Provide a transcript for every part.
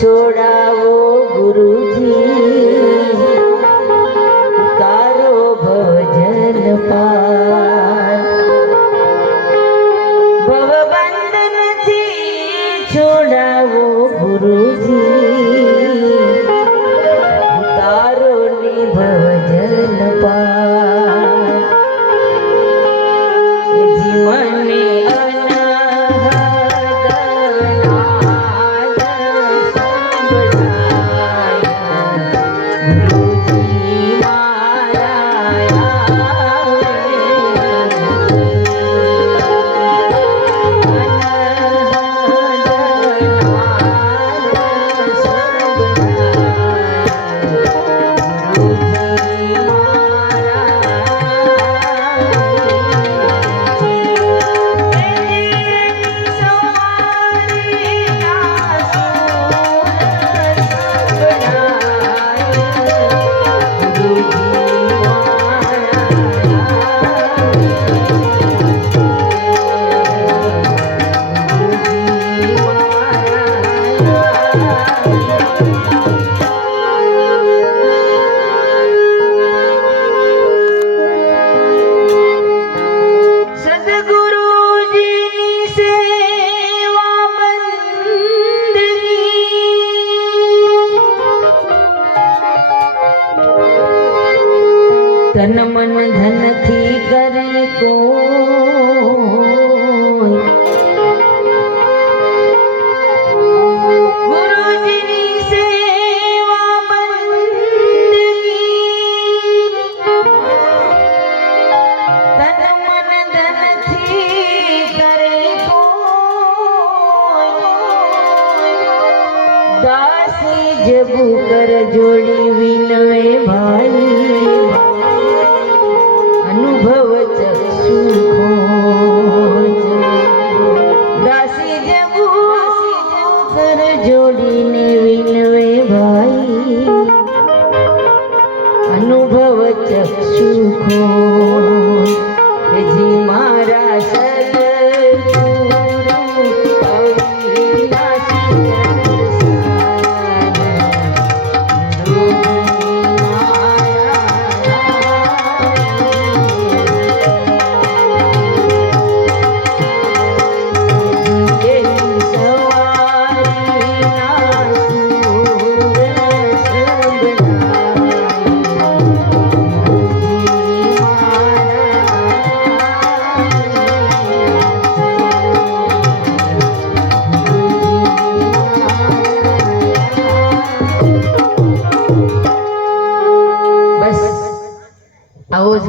છોડાવો ગુરુજી તારો ભજન પાર ભવબંધનથી છોડાવો ગુરુજી તારો ને ભજન પાર જીવને तन मन धन थी करे कोई गुरुजी सेवा बंदगी तन मन धन थी करे कोई दासी जबू कर जोड़ी विनवे भाई अनुभव चक्षु खोज दासी जबू कर जोड़ीने विनवे भाई अनुभव चक्षु खोज जी मारा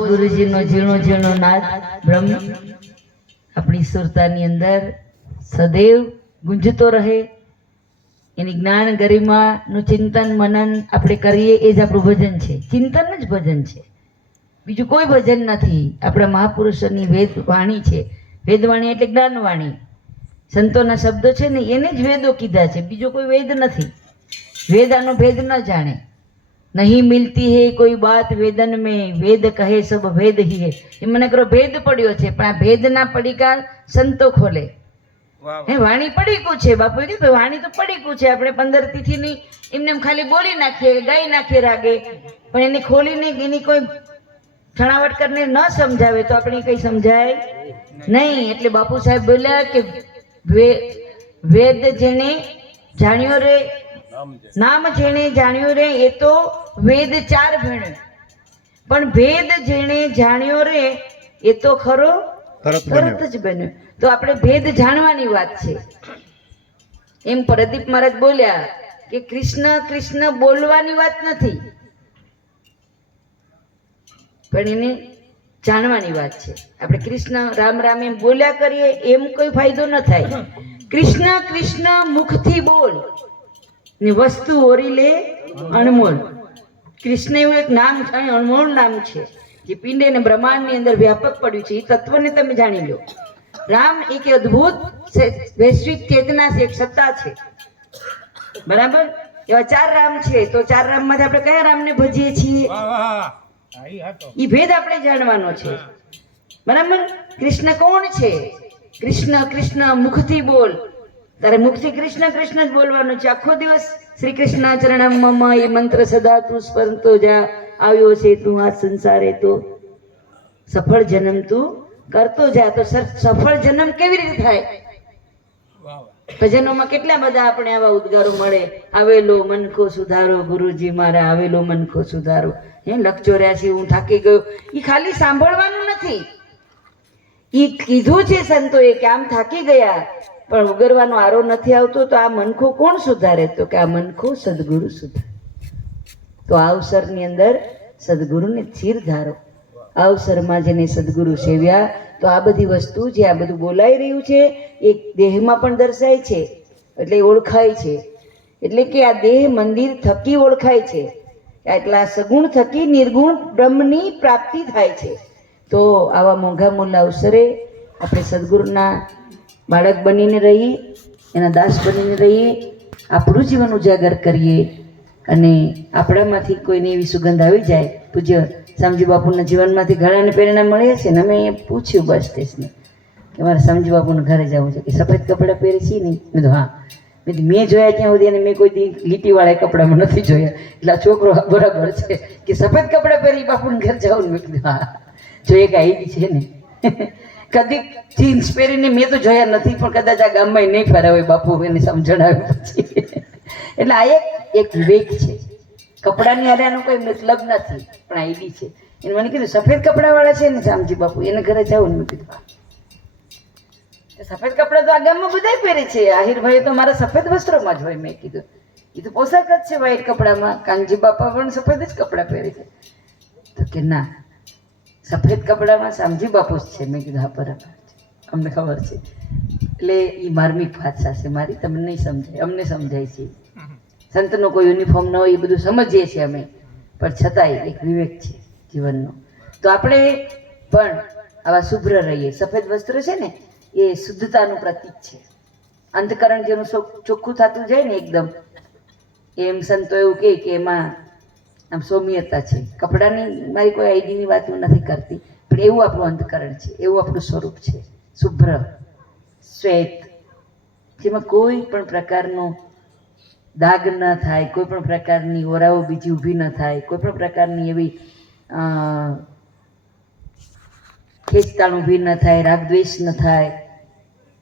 ગુરુજીનો ઝીણો ઝીણો નાદ બ્રહ્મ આપણી સુરતાની અંદર સદૈવ ગુંજતો રહે એની જ્ઞાન ગરિમાનું ચિંતન મનન આપણે કરીએ એ જ આપણું ભજન છે. ચિંતન જ ભજન છે, બીજું કોઈ ભજન નથી. આપણા મહાપુરુષોની વેદ વાણી છે. વેદવાણી એટલે જ્ઞાનવાણી, સંતોના શબ્દો છે ને એને જ વેદો કીધા છે, બીજો કોઈ વેદ નથી. વેદ આનો ભેદ ન જાણે. नहीं मिलती है कोई बात वेदन में, वेद कहे सब भेद ही है. એ મને કરો ભેદ પડ્યો છે, પણ આ ભેદના પડીકા સંતો ખોલે. હે વાણી પડીકું છે, બાપુએ કીધું વાણી તો પડીકું છે. આપણે 15 તિથિની એમને ખાલી બોલી નાખીએ, ગાઈ નાખીએ રાગે, પણ એને ખોલીને એની કોઈ છણાવટ કરીને ન સમજાવે તો આપણે કઈ સમજાય નહીં. એટલે બાપુ સાહેબ બોલ્યા કે વેદ જેને જાણ્યો રે, નામ જેણે જાણ્યો રે એ તો વેદ 4 ભણ્યો, પણ ભેદ જેણે જાણ્યો રે એ તો ખરો તરત જ બન્યો. તો આપણે ભેદ જાણવાની વાત છે. એમ પ્રદીપ મહારાજ બોલ્યા કે કૃષ્ણ કૃષ્ણ બોલવાની વાત નથી, પણ એને જાણવાની વાત છે. આપણે કૃષ્ણ રામ રામ એમ બોલ્યા કરીએ એમ કોઈ ફાયદો ન થાય. કૃષ્ણ કૃષ્ણ મુખથી બોલ ને વસ્તુ ઓરી લે અણમોલ. કૃષ્ણ એવું એક નામ છે, અણમોલ નામ છે, જે પિંડ અને બ્રહ્માંડની અંદર વ્યાપક પડ્યું છે. એ તત્વને તમે જાણી લો. રામ એક અદ્ભુત વૈશ્વિક ચેતના છે, એક સત્તા છે, બરાબર. એવા 4 રામ છે, તો 4 રામમાંથી આપણે કયા રામને ભજીએ છીએ? એ ભેદ આપણે જાણવાનો છે, બરાબર. કૃષ્ણ કોણ છે? કૃષ્ણ કૃષ્ણ મુખથી બોલ તારે મુખથી કૃષ્ણ કૃષ્ણ જ બોલવાનું છે આખો દિવસ. શ્રી કૃષ્ણાચરણમ મમ એ મંત્ર સદા તું સ્મરતો જા. આવ્યો છે તું આ સંસારે તો સફળ જન્મ તું કરતો જા. તો સફળ જન્મ કેવી રીતે થાય? ભજનોમાં કેટલા બધા આપણે આવા ઉદ્ગારો મળે. આવેલો મનખો સુધારો ગુરુજી મારા, આવેલો મનખો સુધારો. લખ 84 હું થાકી ગયો. એ ખાલી સાંભળવાનું નથી, એ કીધું છે સંતોએ કે આમ થાકી ગયા પણ ઉગરવાનો આરો નથી આવતો તો આ મનખો કોણ સુધારે? તો કે આ મનખો સદગુરુ સુધારે. તો આ અવસરની અંદર સદગુરુને ચીર ધારો. આ અવસરમાં જેને સદગુરુ સેવ્યા તો આ બધી વસ્તુ જે આ બધું બોલાઈ રહ્યું છે એ દેહમાં પણ દર્શાય છે, એટલે ઓળખાય છે. એટલે કે આ દેહ મંદિર થકી ઓળખાય છે. એટલા સગુણ થકી નિર્ગુણ બ્રહ્મની પ્રાપ્તિ થાય છે. તો આવા મોંઘા મોલા અવસરે આપણે સદગુરુના બાળક બનીને રહીએ, એના દાસ બનીને રહીએ, આપણું જીવન ઉજાગર કરીએ અને આપણામાંથી કોઈને એવી સુગંધ આવી જાય. પૂજ્ય શામજી બાપુના જીવનમાંથી ઘણાને પ્રેરણા મળે છે ને. અમે પૂછ્યું બસ સ્ટેશને કે મારે શામજી બાપુના ઘરે જવું છે, કે સફેદ કપડાં પહેરે છે નહીં? મેં તો હા. મેં જોયા ક્યાં સુધી અને મેં કોઈ દી લીટીવાળા કપડામાં નથી જોયા. એટલે આ છોકરો બરાબર છે કે સફેદ કપડાં પહેરી બાપુને ઘર જાવ ને. મેં કીધું હા, જો એક આઈડી છે ને. કદી જીન્સ પહેરીને મેં તો જોયા નથી, પણ કદાચ આ ગામમાં નહીં ફર્યા હોય બાપુ એને સમજણ આવે પછી. એટલે આ એક વિવેક છે. કપડાની હારે આનો કોઈ મતલબ નથી, પણ આઈડી છે. એને મને કીધું સફેદ કપડાવાળા છે ને શામજી બાપુ, એને ઘરે જાવ ને. મેં કીધું સફેદ કપડાં તો આ ગામમાં બધા પહેરે છે. આહિરભાઈ તો મારા સફેદ વસ્ત્રોમાં જ હોય. મેં કીધું એ તો પોશાક જ છે વ્હાઈટ કપડામાં. કાનજી બાપા પણ સફેદ જ કપડાં પહેરે છે. તો કે ના, સફેદ કપડામાં શામજી બાપુ જ છે. મેં કીધું હા બરાબર છે, અમને ખબર છે. એટલે એ માર્મિક ભાષા છે મારી, તમને નહીં સમજાય, અમને સમજાય છે. સંતનો કોઈ યુનિફોર્મ ન હોય એ બધું સમજીએ છીએ અમે, પણ છતાંય એક વિવેક છે જીવનનો. તો આપણે પણ આવા શુભ્ર રહીએ. સફેદ વસ્ત્ર છે ને એ શુદ્ધતાનું પ્રતીક છે. અંતકરણ જેનું ચોખ્ખું થતું જાય ને એકદમ, એમ સંતો એવું કહે કે એમાં આમ સૌમ્યતા છે. કપડાની મારી કોઈ આઈડીની વાત હું નથી કરતી, પણ એવું આપણું અંતકરણ છે, એવું આપણું સ્વરૂપ છે. શુભ્ર, શ્વેત, જેમાં કોઈ પણ પ્રકારનો દાગ ન થાય, કોઈ પણ પ્રકારની ઓરાઓ બીજી ઊભી ન થાય, કોઈ પણ પ્રકારની એવી ખેંચતાણ ઊભી ન થાય, રાગદ્વેષ ન થાય.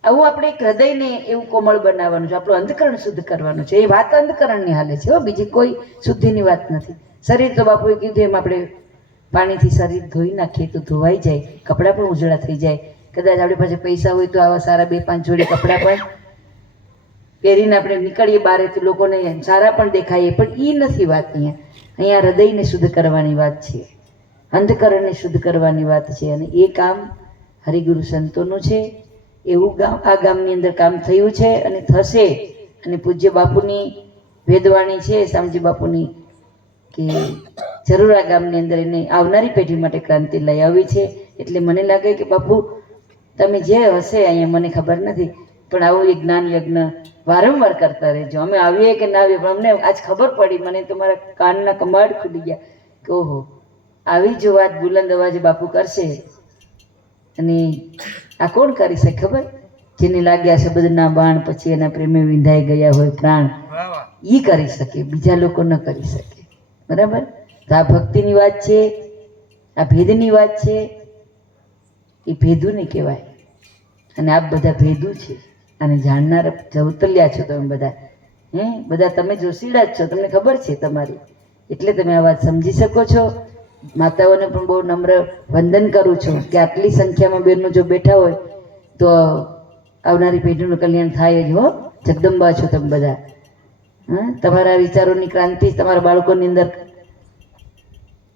આવું આપણે એક હૃદયને એવું કોમળ બનાવવાનું છે, આપણું અંતકરણ શુદ્ધ કરવાનું છે. એ વાત અંતકરણની હાલે છે, બીજી કોઈ શુદ્ધિની વાત નથી. શરીર તો બાપુએ કીધું એમ આપણે પાણીથી શરીર ધોઈ નાખીએ તો ધોવાઈ જાય, કપડાં પણ ઉજળા થઈ જાય. કદાચ આપણી પાસે પૈસા હોય તો આવા સારા 2-5 જોડી કપડાં પણ પહેરીને આપણે નીકળીએ બહાર તો લોકોને સારા પણ દેખાઈએ, પણ એ નથી વાત. અહીંયા હૃદયને શુદ્ધ કરવાની વાત છે, અંતકરણને શુદ્ધ કરવાની વાત છે. અને એ કામ હરિગુરુ સંતોનું છે. એવું આ ગામની અંદર કામ થયું છે અને થશે. અને પૂજ્ય બાપુની વેદવાણી છે શામજી બાપુની કે જરૂર આ ગામની અંદર એને આવનારી પેઢી માટે ક્રાંતિ લઈ આવી છે. એટલે મને લાગે કે બાપુ તમે જે હશે અહીંયા મને ખબર નથી, પણ આવું એક જ્ઞાન યજ્ઞ વારંવાર કરતા રહેજો. અમે આવીએ કે ના આવીએ, પણ અમને આજ ખબર પડી, મને તો મારા કાનના કમાડ ખુલી ગયા કે ઓહો, આવી જો વાત બુલંદ અવાજે બાપુ કરશે. અને આ કોણ કરી શકે ખબર? જેને લાગ્યા છે બધાના બાણ, પછી એના પ્રેમે વિંધાઈ ગયા હોય પ્રાણ, એ કરી શકે, બીજા લોકો ન કરી શકે. બરાબર? તો આ ભક્તિની વાત છે, આ ભેદની વાત છે. એ ભેદું નહીં કહેવાય, અને આપ બધા ભેદું છે. અને જાણનાર જવતલ્યા છો તમે બધા. બધા તમે જોશીડા જ છો, તમને ખબર છે તમારી, એટલે તમે આ વાત સમજી શકો છો. માતાઓને પણ બહુ નમ્ર વંદન કરું છું કે આટલી સંખ્યામાં બહેનો જો બેઠા હોય તો આવનારી પેઢીનું કલ્યાણ થાય જ. હો, જગદંબા છો તમે બધા. તમારા વિચારોની ક્રાંતિ તમારા બાળકોની અંદર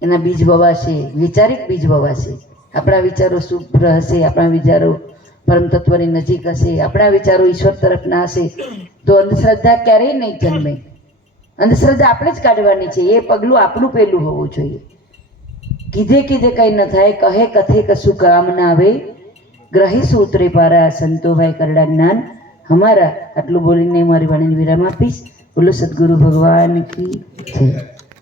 એના બીજ વવાશે, વૈચારિક બીજ વવાશે. આપણા વિચારો શુભ્ર હશે, આપણા વિચારો પરમ તત્વની નજીક હશે, આપણા વિચારો ઈશ્વર તરફના હશે, તો અંધશ્રદ્ધા ક્યારેય નહીં જન્મે. અંધશ્રદ્ધા આપણે જ કાઢવાની છે. એ પગલું આપણું પહેલું હોવું જોઈએ. કીધે કીધે કંઈ ન થાય, કહે કથે કશું કામ ના આવે, ગ્રહી સૂત્રે પારા સંતોભાઈ કરડા જ્ઞાન હમારા. આટલું બોલીને મારી વાણીને વિરામ આપીશ. બોલો સદગુરુ ભગવાન કી જય.